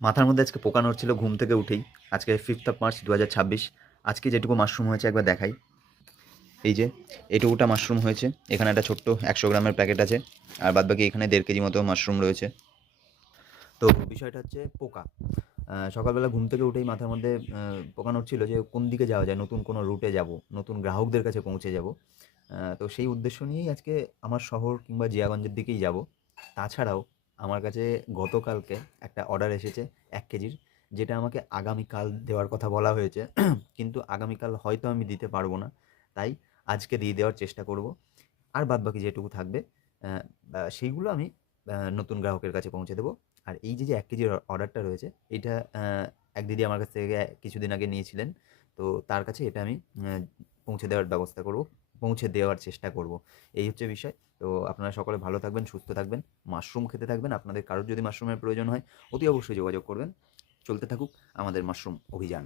মাথার মধ্যে আজকে পোকা নড়ছিল ঘুম থেকে উঠেই। আজকে 5th অফ মার্চ 2026। আজকে যেটুকু মাশরুম হয়েছে একবার দেখাই। এই যে এটুকুটা মাশরুম হয়েছে। এখানে একটা ছোট্ট 100 গ্রামের প্যাকেট আছে। আর বাদবাকি এখানে 1.5 কেজি মতো মাশরুম রয়েছে। তো বিষয়টা হচ্ছে পোকা। সকালবেলা ঘুম থেকে উঠেই মাথার মধ্যে পোকা নড়ছিল যে কোন দিকে যাওয়া যায়, নতুন কোনো রুটে যাব, নতুন গ্রাহকদের কাছে পৌঁছে যাব। তো সেই উদ্দেশ্য নিয়েই আজকে আমার শহর কিংবা জিয়াগঞ্জের দিকেই যাব। তাছাড়াও আমার কাছে গতকালকে একটা অর্ডার এসেছে 1 কেজির, যেটা আমাকে আগামীকাল দেওয়ার কথা বলা হয়েছে। কিন্তু আগামীকাল হয়তো আমি দিতে পারবো না। তাই আজকে দিয়ে দেওয়ার চেষ্টা করব। আর বাদবাকি যেটুকু থাকবে সেইগুলো আমি নতুন গ্রাহকের কাছে পৌঁছে দেবো। আর এই যে 1 কেজির অর্ডারটা রয়েছে, এইটা এক দিদি আমার কাছ থেকে কিছুদিন আগে নিয়েছিলেন। তো তার কাছে এটা আমি পৌঁছে দেওয়ার ব্যবস্থা করব, পৌঁছে দেওয়ার চেষ্টা করব। এই হচ্ছে বিষয়। তো আপনারা সকলে ভালো থাকবেন, সুস্থ থাকবেন, মাশরুম খেতে থাকবেন। আপনাদের কারোর যদি মাশরুমের প্রয়োজন হয়, অতি অবশ্যই যোগাযোগ করবেন। চলতে থাকুক আমাদের মাশরুম অভিযান।